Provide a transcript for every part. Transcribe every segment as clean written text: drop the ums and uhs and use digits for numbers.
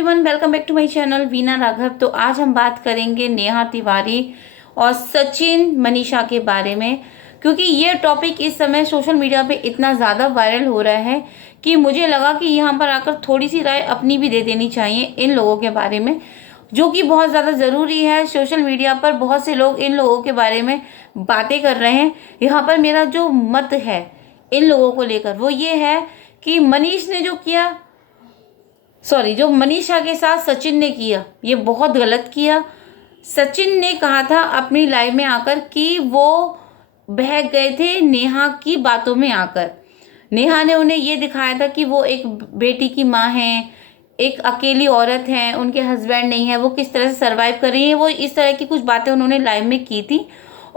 Everyone, welcome back to my channel Veena Raghav. तो आज हम बात करेंगे नेहा तिवारी और सचिन मनीषा के बारे में, क्योंकि ये टॉपिक इस समय सोशल मीडिया पे इतना ज़्यादा वायरल हो रहा है कि मुझे लगा कि यहाँ पर आकर थोड़ी सी राय अपनी भी दे देनी चाहिए इन लोगों के बारे में, जो कि बहुत ज़्यादा ज़रूरी है। सोशल मीडिया पर बहुत से लोग इन लोगों के बारे में बातें कर रहे हैं। यहाँ पर मेरा जो मत है इन लोगों को लेकर वो ये है कि जो मनीषा के साथ सचिन ने किया, ये बहुत गलत किया। सचिन ने कहा था अपनी लाइफ में आकर कि वो बहक गए थे नेहा की बातों में आकर। नेहा ने उन्हें ये दिखाया था कि वो एक बेटी की माँ है, एक अकेली औरत है, उनके हस्बैंड नहीं है, वो किस तरह से सरवाइव कर रही है। वो इस तरह की कुछ बातें उन्होंने लाइव में की थी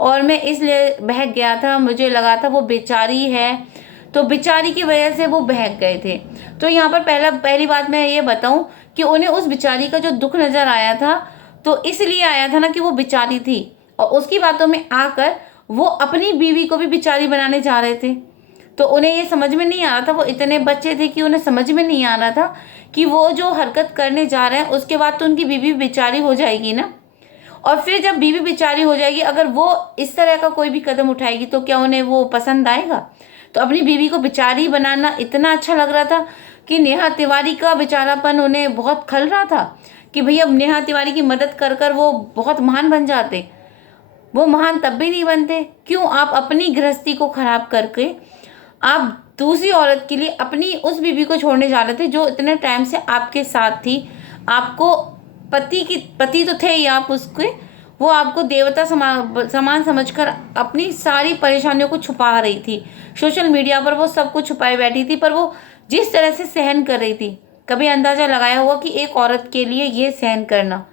और मैं इसलिए बहक गया था। मुझे लगा था वो बेचारी है, तो बेचारी की वजह से वो बहक गए थे। तो यहाँ पर पहली बात मैं ये बताऊं कि उन्हें उस बेचारी का जो दुख नज़र आया था तो इसलिए आया था ना कि वो बेचारी थी, और उसकी बातों में आकर वो अपनी बीवी को भी बेचारी बनाने जा रहे थे। तो उन्हें ये समझ में नहीं आ रहा था, वो इतने बच्चे थे कि उन्हें समझ में नहीं आ रहा था कि वो जो हरकत करने जा रहे हैं उसके बाद तो उनकी बीवी बेचारी हो जाएगी ना। और फिर जब बीवी बेचारी हो जाएगी, अगर वो इस तरह का कोई भी कदम उठाएगी तो क्या उन्हें वो पसंद आएगा? तो अपनी बीवी को बेचारी बनाना इतना अच्छा लग रहा था कि नेहा तिवारी का बेचारापन उन्हें बहुत खल रहा था कि भैया नेहा तिवारी की मदद कर कर वो बहुत महान बन जाते। वो महान तब भी नहीं बनते। क्यों आप अपनी गृहस्थी को खराब करके आप दूसरी औरत के लिए अपनी उस बीवी को छोड़ने जा रहे थे जो इतने टाइम से आपके साथ थी? आपको पति तो थे ही आप उसके, वो आपको देवता समान समझकर अपनी सारी परेशानियों को छुपा रही थी। सोशल मीडिया पर वो सब कुछ छुपाए बैठी थी, पर वो जिस तरह से सहन कर रही थी, कभी अंदाजा लगाया होगा कि एक औरत के लिए ये सहन करना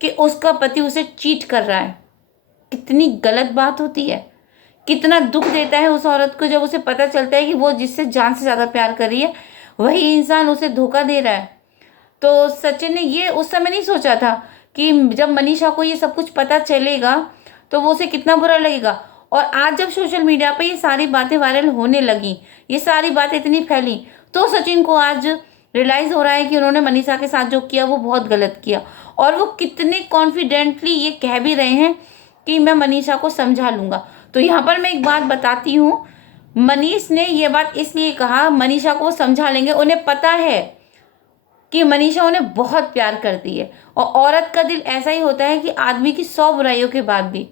कि उसका पति उसे चीट कर रहा है कितनी गलत बात होती है। कितना दुख देता है उस औरत को जब उसे पता चलता है कि वो जिससे जान से ज़्यादा प्यार कर रही है वही इंसान उसे धोखा दे रहा है। तो सचिन ने ये उस समय नहीं सोचा था कि जब मनीषा को ये सब कुछ पता चलेगा तो वो उसे कितना बुरा लगेगा। और आज जब सोशल मीडिया पे ये सारी बातें वायरल होने लगी, ये सारी बातें इतनी फैली, तो सचिन को आज रियलाइज़ हो रहा है कि उन्होंने मनीषा के साथ जो किया वो बहुत गलत किया। और वो कितने कॉन्फिडेंटली ये कह भी रहे हैं कि मैं मनीषा को समझा लूँगा। तो यहाँ पर मैं एक बात बताती हूँ, मनीष ने ये बात इसलिए कहा मनीषा को वो समझा लेंगे। उन्हें पता है कि मनीषा उन्हें बहुत प्यार करती है, और औरत का दिल ऐसा ही होता है कि आदमी की 100 बुराइयों के बाद भी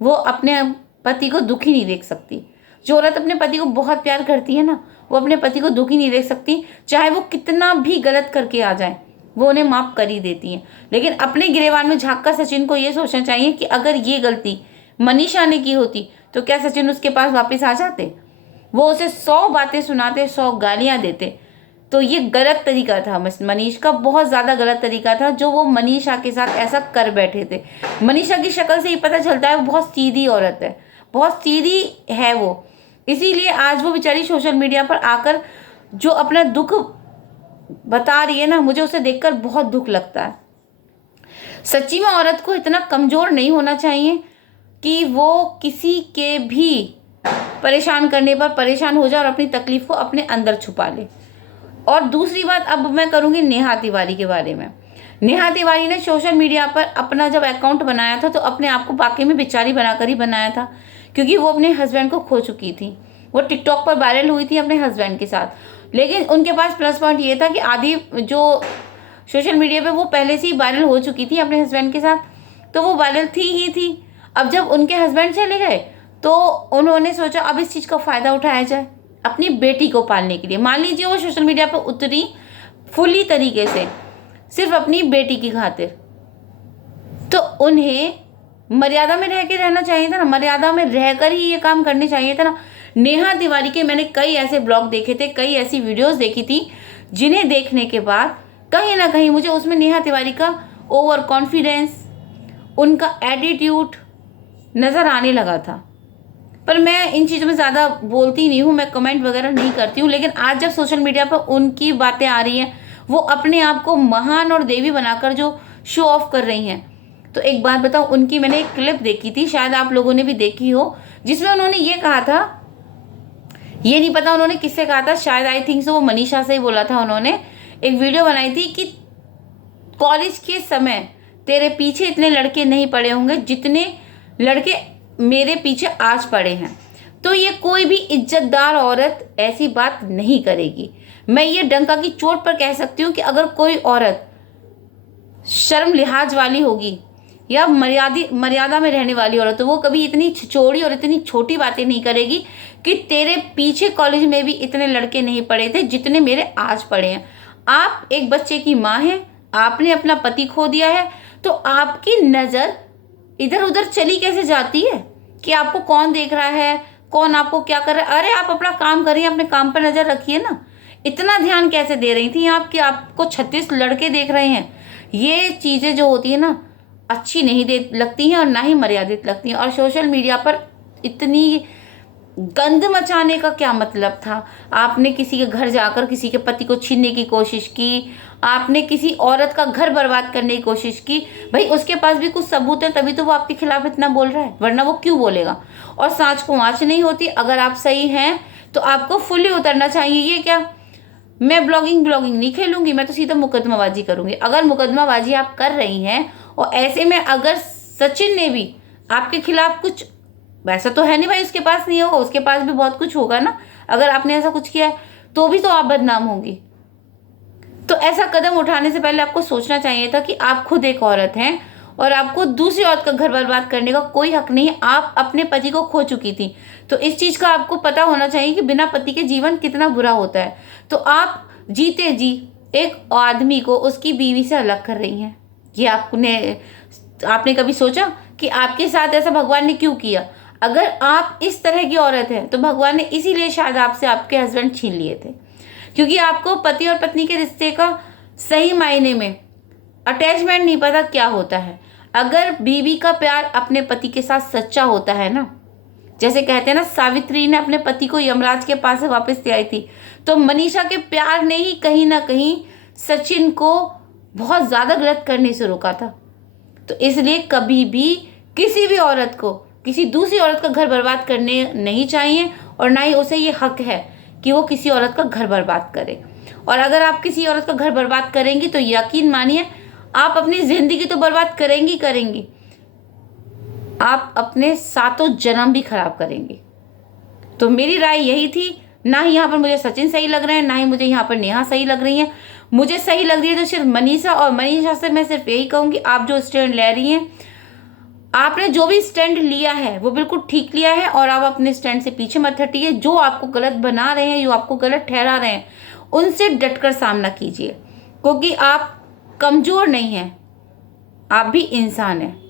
वो अपने पति को दुखी नहीं देख सकती। जो औरत अपने पति को बहुत प्यार करती है ना, वो अपने पति को दुखी नहीं देख सकती, चाहे वो कितना भी गलत करके आ जाए, वो उन्हें माफ़ कर ही देती है। लेकिन अपने गिरेबान में झाँक कर सचिन को ये सोचना चाहिए कि अगर ये गलती मनीषा ने की होती तो क्या सचिन उसके पास वापस आ जाते? वो उसे 100 बातें सुनाते, 100 गालियाँ देते। तो ये गलत तरीका था मनीष का, बहुत ज़्यादा गलत तरीका था जो वो मनीषा के साथ ऐसा कर बैठे थे। मनीषा की शक्ल से ही पता चलता है वो बहुत सीधी औरत है, बहुत सीधी है वो। इसीलिए आज वो बेचारी सोशल मीडिया पर आकर जो अपना दुख बता रही है ना, मुझे उसे देखकर बहुत दुख लगता है। सच्ची में औरत को इतना कमज़ोर नहीं होना चाहिए कि वो किसी के भी परेशान करने पर परेशान हो जाए और अपनी तकलीफ़ को अपने अंदर छुपा ले। और दूसरी बात अब मैं करूँगी नेहा तिवारी के बारे में। नेहा तिवारी ने सोशल मीडिया पर अपना जब अकाउंट बनाया था तो अपने आप को वाकई में बेचारी बनाकर ही बनाया था, क्योंकि वो अपने हस्बैंड को खो चुकी थी। वो टिकटॉक पर वायरल हुई थी अपने हस्बैंड के साथ, लेकिन उनके पास प्लस पॉइंट ये था कि आधी जो सोशल मीडिया पे वो पहले से ही वायरल हो चुकी थी अपने हस्बैंड के साथ, तो वो वायरल थी ही थी। अब जब उनके हस्बैंड चले गए तो उन्होंने सोचा अब इस चीज़ का फ़ायदा उठाया जाए अपनी बेटी को पालने के लिए। मान लीजिए वो सोशल मीडिया पर उतरी फुली तरीके से सिर्फ अपनी बेटी की खातिर, तो उन्हें मर्यादा में रह के रहना चाहिए था ना, मर्यादा में रहकर ही ये काम करने चाहिए था ना। नेहा तिवारी के मैंने कई ऐसे ब्लॉग देखे थे, कई ऐसी वीडियोस देखी थी जिन्हें देखने के बाद कहीं ना कहीं मुझे उसमें नेहा तिवारी का ओवर कॉन्फिडेंस, उनका एटीट्यूड नज़र आने लगा था। पर मैं इन चीज़ों में ज़्यादा बोलती नहीं हूँ, मैं कमेंट वगैरह नहीं करती हूँ। लेकिन आज जब सोशल मीडिया पर उनकी बातें आ रही हैं, वो अपने आप को महान और देवी बनाकर जो शो ऑफ कर रही हैं, तो एक बात बताऊँ, उनकी मैंने एक क्लिप देखी थी, शायद आप लोगों ने भी देखी हो, जिसमें उन्होंने ये कहा था, ये नहीं पता उन्होंने किससे कहा था, शायद आई थिंक सो वो मनीषा से ही बोला था। उन्होंने एक वीडियो बनाई थी कि कॉलेज के समय तेरे पीछे इतने लड़के नहीं पड़े होंगे जितने लड़के मेरे पीछे आज पड़े हैं। तो ये कोई भी इज्जतदार औरत ऐसी बात नहीं करेगी। मैं ये डंका की चोट पर कह सकती हूँ कि अगर कोई औरत शर्म लिहाज वाली होगी या मर्यादा में रहने वाली औरत, तो वो कभी इतनी छिचोड़ी और इतनी छोटी बातें नहीं करेगी कि तेरे पीछे कॉलेज में भी इतने लड़के नहीं पड़े थे जितने मेरे आज पड़े हैं। आप एक बच्चे की माँ हैं, आपने अपना पति खो दिया है, तो आपकी नज़र इधर उधर चली कैसे जाती है कि आपको कौन देख रहा है, कौन आपको क्या कर रहा है। अरे आप अपना काम करिए, अपने काम पर नज़र रखिए ना। इतना ध्यान कैसे दे रही थी आप कि आपको 36 लड़के देख रहे हैं। ये चीज़ें जो होती है ना, अच्छी नहीं लगती हैं और ना ही मर्यादित लगती हैं। और सोशल मीडिया पर इतनी गंद मचाने का क्या मतलब था। आपने किसी के घर जाकर किसी के पति को छीनने की कोशिश की, आपने किसी औरत का घर बर्बाद करने की कोशिश की। भाई उसके पास भी कुछ सबूत है, तभी तो वो आपके खिलाफ इतना बोल रहा है, वरना वो क्यों बोलेगा। और सांच को आँच नहीं होती। अगर आप सही हैं तो आपको फुल्ली उतरना चाहिए। ये क्या, मैं ब्लॉगिंग नहीं खेलूंगी, मैं तो सीधा मुकदमाबाजी करूंगी। अगर मुकदमाबाजी आप कर रही हैं और ऐसे में अगर सचिन ने भी आपके खिलाफ कुछ, वैसा तो है नहीं भाई उसके पास नहीं होगा, उसके पास भी बहुत कुछ होगा ना। अगर आपने ऐसा कुछ किया है तो भी तो आप बदनाम होंगी। तो ऐसा कदम उठाने से पहले आपको सोचना चाहिए था कि आप खुद एक औरत हैं और आपको दूसरी औरत का घर बर्बाद करने का कोई हक नहीं है। आप अपने पति को खो चुकी थी, तो इस चीज़ का आपको पता होना चाहिए कि बिना पति के जीवन कितना बुरा होता है। तो आप जीते जी एक आदमी को उसकी बीवी से अलग कर रही हैं। ये आपने कभी सोचा कि आपके साथ ऐसा भगवान ने क्यों किया? अगर आप इस तरह की औरत हैं तो भगवान ने इसीलिए शायद आपसे आपके हस्बैंड छीन लिए थे, क्योंकि आपको पति और पत्नी के रिश्ते का सही मायने में अटैचमेंट नहीं पता क्या होता है। अगर बीवी का प्यार अपने पति के साथ सच्चा होता है ना, जैसे कहते हैं ना सावित्री ने अपने पति को यमराज के पास से वापस ले आई थी, तो मनीषा के प्यार ने ही कहीं ना कहीं सचिन को बहुत ज़्यादा गलत करने से रोका था। तो इसलिए कभी भी किसी भी औरत को किसी दूसरी औरत का घर बर्बाद करने नहीं चाहिए और ना ही उसे ये हक है कि वो किसी औरत का घर बर्बाद करे। और अगर आप किसी औरत का घर बर्बाद करेंगी तो यकीन मानिए आप अपनी ज़िंदगी तो बर्बाद करेंगी, आप अपने सातों जन्म भी खराब करेंगे। तो मेरी राय यही थी। ना ही यहाँ पर मुझे सचिन सही लग रहे हैं, ना ही मुझे यहाँ पर नेहा सही लग रही हैं। मुझे सही लग रही है तो सिर्फ मनीषा, और मनीषा से मैं सिर्फ यही कहूँगी आप जो स्टैंड ले रही हैं, आपने जो भी स्टैंड लिया है वो बिल्कुल ठीक लिया है और आप अपने स्टैंड से पीछे मत हटिए। जो आपको गलत बना रहे हैं, जो आपको गलत ठहरा रहे हैं, उनसे डटकर सामना कीजिए, क्योंकि आप कमज़ोर नहीं हैं, आप भी इंसान हैं।